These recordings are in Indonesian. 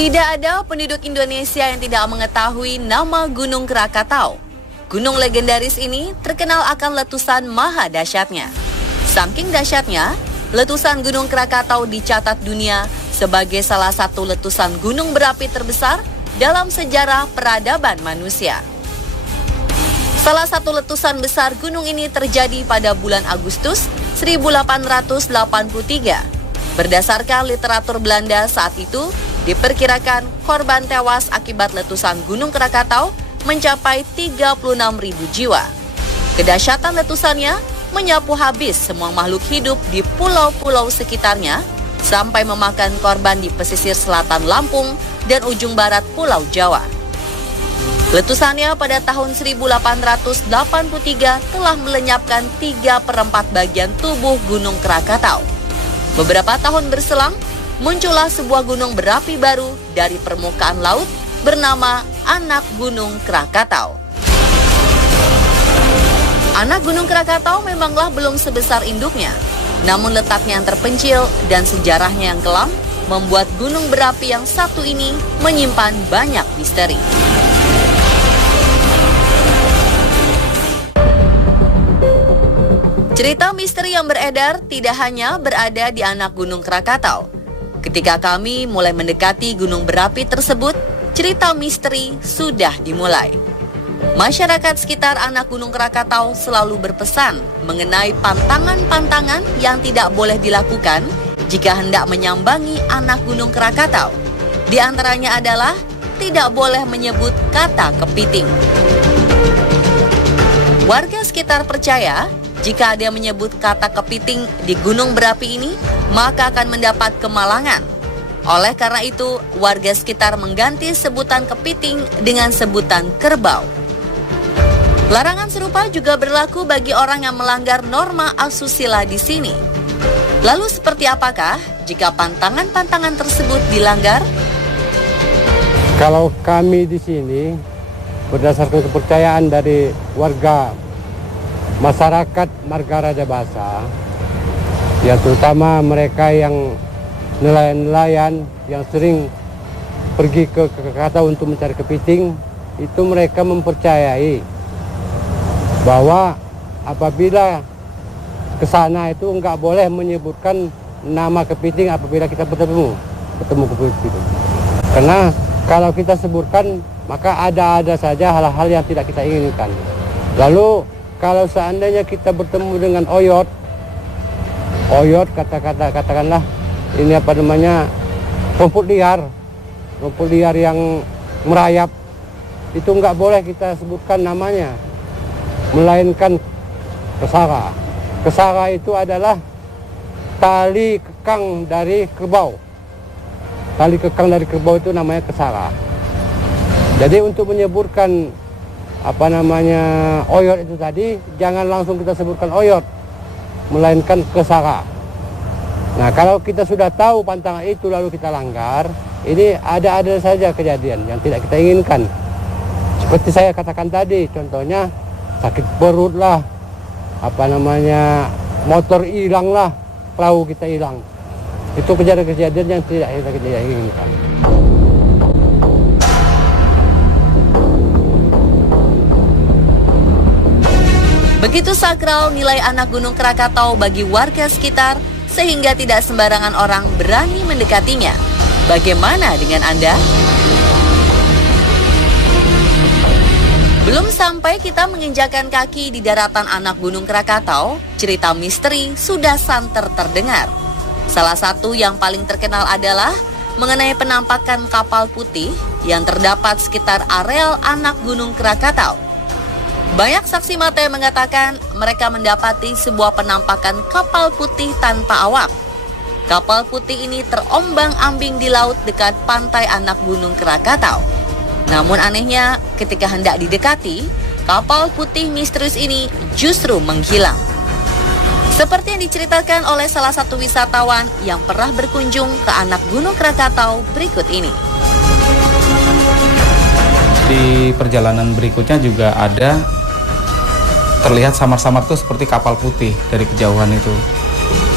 Tidak ada penduduk Indonesia yang tidak mengetahui nama Gunung Krakatau. Gunung legendaris ini terkenal akan letusan maha dahsyatnya. Saking dahsyatnya, letusan Gunung Krakatau dicatat dunia sebagai salah satu letusan gunung berapi terbesar dalam sejarah peradaban manusia. Salah satu letusan besar gunung ini terjadi pada bulan Agustus 1883. Berdasarkan literatur Belanda saat itu, diperkirakan korban tewas akibat letusan Gunung Krakatau mencapai 36.000 jiwa. Kedahsyatan letusannya menyapu habis semua makhluk hidup di pulau-pulau sekitarnya sampai memakan korban di pesisir selatan Lampung dan ujung barat Pulau Jawa. Letusannya pada tahun 1883 telah melenyapkan 3/4 bagian tubuh Gunung Krakatau. Beberapa tahun berselang, muncullah sebuah gunung berapi baru dari permukaan laut bernama Anak Gunung Krakatau. Anak Gunung Krakatau memanglah belum sebesar induknya, namun letaknya yang terpencil dan sejarahnya yang kelam membuat gunung berapi yang satu ini menyimpan banyak misteri. Cerita misteri yang beredar tidak hanya berada di Anak Gunung Krakatau. Ketika kami mulai mendekati gunung berapi tersebut, cerita misteri sudah dimulai. Masyarakat sekitar Anak Gunung Krakatau selalu berpesan mengenai pantangan-pantangan yang tidak boleh dilakukan jika hendak menyambangi Anak Gunung Krakatau. Di antaranya adalah tidak boleh menyebut kata kepiting. Warga sekitar percaya jika ada yang menyebut kata kepiting di gunung berapi ini, maka akan mendapat kemalangan. Oleh karena itu, warga sekitar mengganti sebutan kepiting dengan sebutan kerbau. Larangan serupa juga berlaku bagi orang yang melanggar norma asusila di sini. Lalu seperti apakah jika pantangan-pantangan tersebut dilanggar? Kalau kami di sini, berdasarkan kepercayaan dari warga masyarakat Margaraja Basa, ya terutama mereka yang nelayan-nelayan yang sering pergi ke Krakatau untuk mencari kepiting, itu mereka mempercayai bahwa apabila ke sana itu enggak boleh menyebutkan nama kepiting apabila kita bertemu kepiting. Karena kalau kita sebutkan, maka ada saja hal-hal yang tidak kita inginkan. Lalu kalau seandainya kita bertemu dengan oyot katakanlah ini rumput liar yang merayap, itu nggak boleh kita sebutkan namanya, melainkan kesara. Kesara itu adalah tali kekang dari kerbau. Tali kekang dari kerbau itu namanya kesara. Jadi untuk menyebutkan oyot itu tadi, jangan langsung kita sebutkan oyot, melainkan kesara. Nah, kalau kita sudah tahu pantangan itu lalu kita langgar, ini ada saja kejadian yang tidak kita inginkan. Seperti saya katakan tadi, contohnya sakit perut lah, motor hilang lah, perahu kita hilang. Itu kejadian-kejadian yang tidak kita inginkan. Begitu sakral nilai Anak Gunung Krakatau bagi warga sekitar sehingga tidak sembarangan orang berani mendekatinya. Bagaimana dengan Anda? Belum sampai kita menginjakan kaki di daratan Anak Gunung Krakatau, cerita misteri sudah santer terdengar. Salah satu yang paling terkenal adalah mengenai penampakan kapal putih yang terdapat sekitar areal Anak Gunung Krakatau. Banyak saksi mata yang mengatakan mereka mendapati sebuah penampakan kapal putih tanpa awak. Kapal putih ini terombang-ambing di laut dekat pantai Anak Gunung Krakatau. Namun anehnya, ketika hendak didekati, kapal putih misterius ini justru menghilang. Seperti yang diceritakan oleh salah satu wisatawan yang pernah berkunjung ke Anak Gunung Krakatau berikut ini. Di perjalanan berikutnya juga ada terlihat samar-samar tuh seperti kapal putih dari kejauhan itu.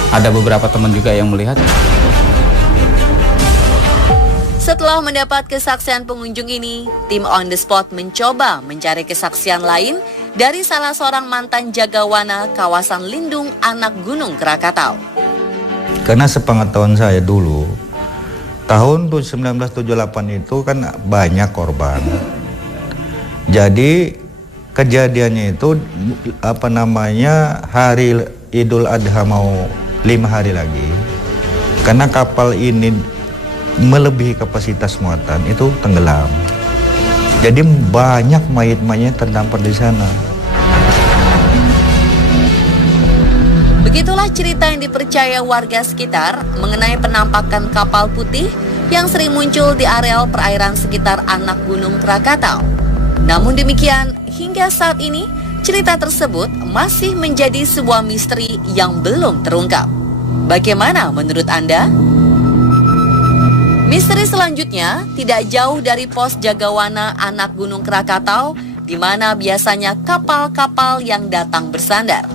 Ada beberapa teman juga yang melihat. Setelah mendapat kesaksian pengunjung ini, tim on the spot mencoba mencari kesaksian lain dari salah seorang mantan jagawana kawasan lindung anak Gunung Krakatau. Karena sepengetahuan saya dulu, tahun 1978 itu kan banyak korban. Jadi kejadiannya itu hari Idul Adha mau 5 hari lagi. Karena kapal ini melebihi kapasitas muatan itu tenggelam. Jadi banyak mayat-mayat terdampar di sana. Begitulah cerita yang dipercaya warga sekitar mengenai penampakan kapal putih yang sering muncul di areal perairan sekitar anak Gunung Krakatau. Namun demikian, hingga saat ini cerita tersebut masih menjadi sebuah misteri yang belum terungkap. Bagaimana menurut Anda? Misteri selanjutnya tidak jauh dari pos jagawana anak Gunung Krakatau, di mana biasanya kapal-kapal yang datang bersandar.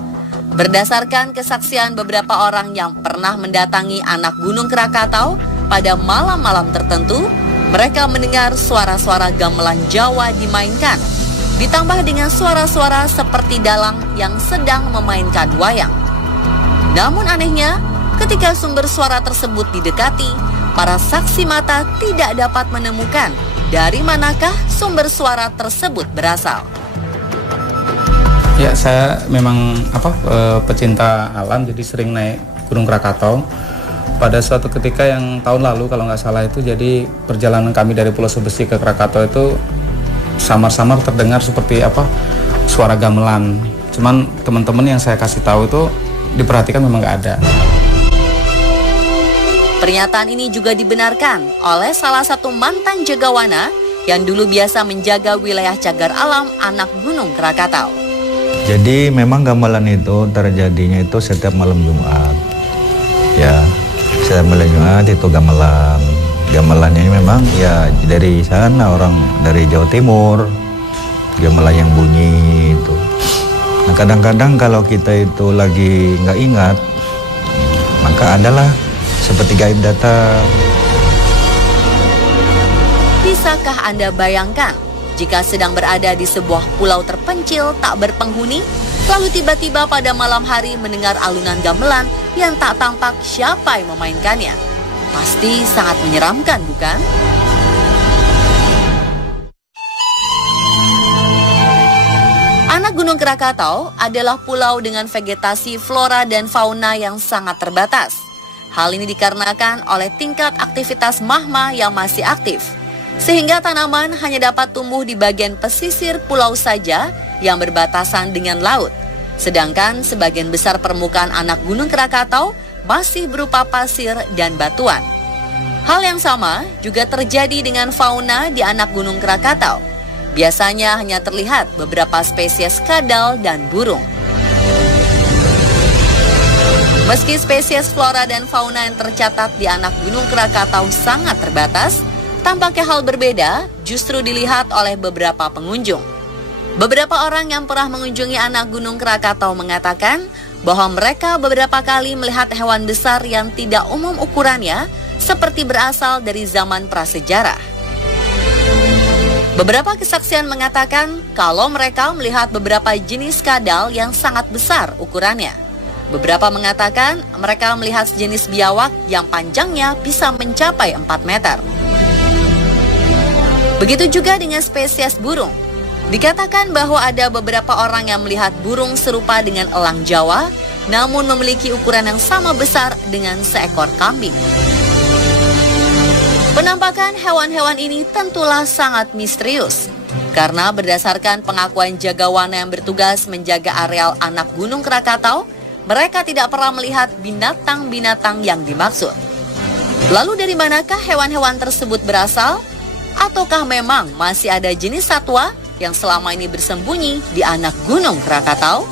Berdasarkan kesaksian beberapa orang yang pernah mendatangi anak Gunung Krakatau pada malam-malam tertentu, mereka mendengar suara-suara gamelan Jawa dimainkan, ditambah dengan suara-suara seperti dalang yang sedang memainkan wayang. Namun anehnya, ketika sumber suara tersebut didekati, para saksi mata tidak dapat menemukan dari manakah sumber suara tersebut berasal. Ya, saya memang pecinta alam, jadi sering naik Gunung Krakatau. Pada suatu ketika yang tahun lalu kalau nggak salah itu, jadi perjalanan kami dari Pulau Sebesi ke Krakatau itu samar-samar terdengar seperti suara gamelan. Cuman teman-teman yang saya kasih tahu itu diperhatikan memang nggak ada. Pernyataan ini juga dibenarkan oleh salah satu mantan jagawana yang dulu biasa menjaga wilayah cagar alam anak Gunung Krakatau. Jadi memang gamelan itu terjadinya itu setiap malam Jumat. Ya, setiap malam Jumat itu gamelan. Gamelannya memang ya dari sana, orang dari Jawa Timur. Gamelan yang bunyi itu. Nah, kadang-kadang kalau kita itu lagi nggak ingat, maka adalah seperti gaib datang. Bisakah Anda bayangkan jika sedang berada di sebuah pulau terpencil tak berpenghuni, lalu tiba-tiba pada malam hari mendengar alunan gamelan yang tak tampak siapa yang memainkannya? Pasti sangat menyeramkan, bukan? Anak Gunung Krakatau adalah pulau dengan vegetasi flora dan fauna yang sangat terbatas. Hal ini dikarenakan oleh tingkat aktivitas magma yang masih aktif, sehingga tanaman hanya dapat tumbuh di bagian pesisir pulau saja yang berbatasan dengan laut. Sedangkan sebagian besar permukaan anak Gunung Krakatau masih berupa pasir dan batuan. Hal yang sama juga terjadi dengan fauna di anak Gunung Krakatau. Biasanya hanya terlihat beberapa spesies kadal dan burung. Meski spesies flora dan fauna yang tercatat di anak Gunung Krakatau sangat terbatas, tampaknya hal berbeda justru dilihat oleh beberapa pengunjung. Beberapa orang yang pernah mengunjungi anak Gunung Krakatau mengatakan bahwa mereka beberapa kali melihat hewan besar yang tidak umum ukurannya, seperti berasal dari zaman prasejarah. Beberapa kesaksian mengatakan kalau mereka melihat beberapa jenis kadal yang sangat besar ukurannya. Beberapa mengatakan mereka melihat jenis biawak yang panjangnya bisa mencapai 4 meter. Begitu juga dengan spesies burung. Dikatakan bahwa ada beberapa orang yang melihat burung serupa dengan elang Jawa, namun memiliki ukuran yang sama besar dengan seekor kambing. Penampakan hewan-hewan ini tentulah sangat misterius, karena berdasarkan pengakuan jagawana yang bertugas menjaga areal anak Gunung Krakatau, mereka tidak pernah melihat binatang-binatang yang dimaksud. Lalu dari manakah hewan-hewan tersebut berasal? Ataukah memang masih ada jenis satwa yang selama ini bersembunyi di anak Gunung Krakatau?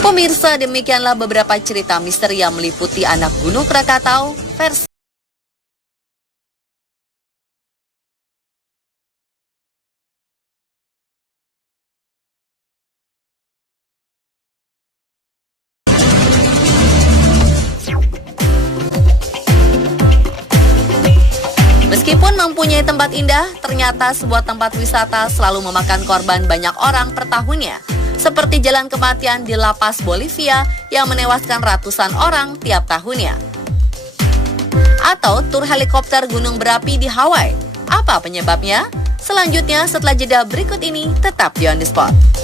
Pemirsa, demikianlah beberapa cerita misteri yang meliputi anak Gunung Krakatau versi Meskipun mempunyai tempat indah, ternyata sebuah tempat wisata selalu memakan korban banyak orang per tahunnya. Seperti jalan kematian di La Paz, Bolivia yang menewaskan ratusan orang tiap tahunnya. Atau tur helikopter gunung berapi di Hawaii. Apa penyebabnya? Selanjutnya setelah jeda berikut ini, tetap di On The Spot.